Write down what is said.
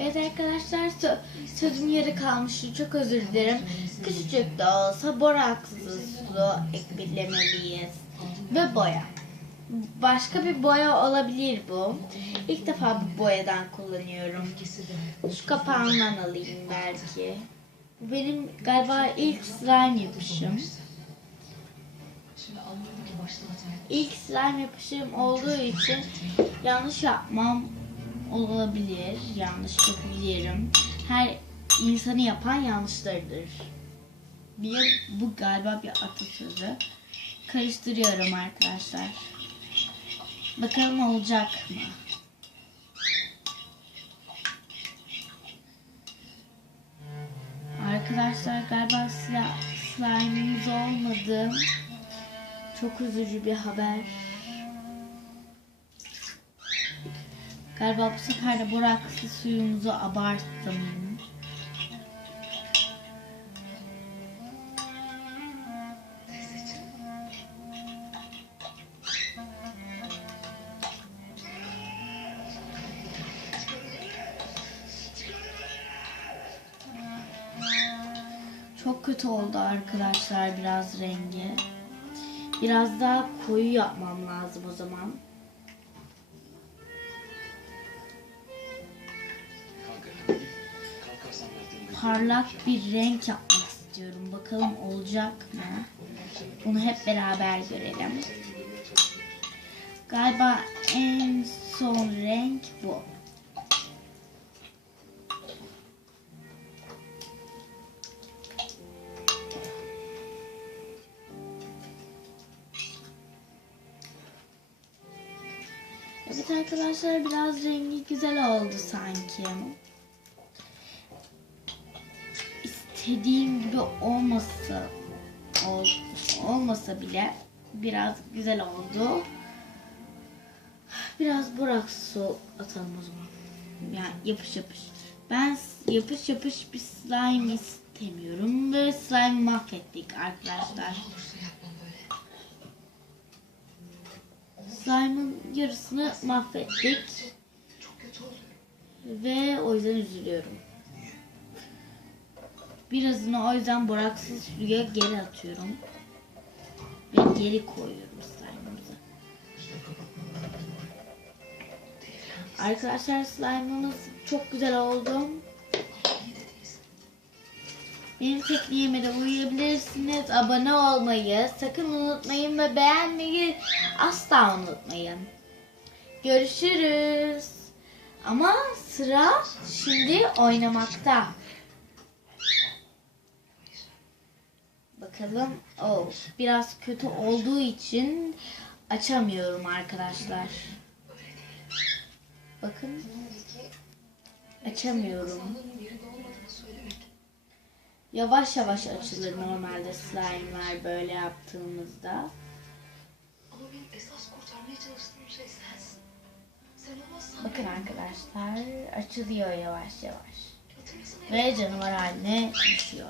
Evet arkadaşlar, sözüm yarı kalmıştı. Çok özür dilerim. Küçücük de olsa borakslı su eklemeliyiz. Ve boya. Başka bir boya olabilir bu. İlk defa bu boyadan kullanıyorum. Şu kapağından alayım belki. Bu benim galiba ilk slime yapışım. İlk slime yapışım olduğu için yanlış yapmam olabilir. Yanlış yapabilirim. Her insanı yapan yanlışlardır. Bu galiba bir atasözü. Karıştırıyorum arkadaşlar. Bakalım olacak mı? Arkadaşlar galiba slime'ımız olmadı. Çok üzücü bir haber. Galiba bu sefer de borakslı suyumuzu abarttım. Çok kötü oldu arkadaşlar biraz rengi. Biraz daha koyu yapmam lazım o zaman. Parlak bir renk yapmak istiyorum. Bakalım olacak mı? Bunu hep beraber görelim. Galiba en son renk bu. Evet arkadaşlar, biraz rengi güzel oldu sanki. İstediğim gibi olmasa bile biraz güzel oldu. Biraz boraks su atalım o zaman. Yani yapış yapış. Ben yapış yapış bir slime istemiyorum ve slime mahvettik arkadaşlar. Slime'ın yarısını mahvettik. Ve o yüzden üzülüyorum. Birazını o yüzden boraksız suya geri atıyorum. Ve geri koyuyorum slime'ımızı. Arkadaşlar slime'ımız çok güzel oldu. Benim tekniğime de uyuyabilirsiniz. Abone olmayı sakın unutmayın ve beğenmeyi asla unutmayın. Görüşürüz. Ama sıra şimdi oynamakta. Bakalım. Biraz kötü olduğu için açamıyorum arkadaşlar. Bakın. Açamıyorum. Yavaş yavaş açılır normalde slime'lar böyle yaptığımızda. Ama benim esas kurtarmaya çalıştığım şey sensin. Sen olmazsan... Bakın arkadaşlar, açılıyor yavaş yavaş. Ve canavar haline düşüyor.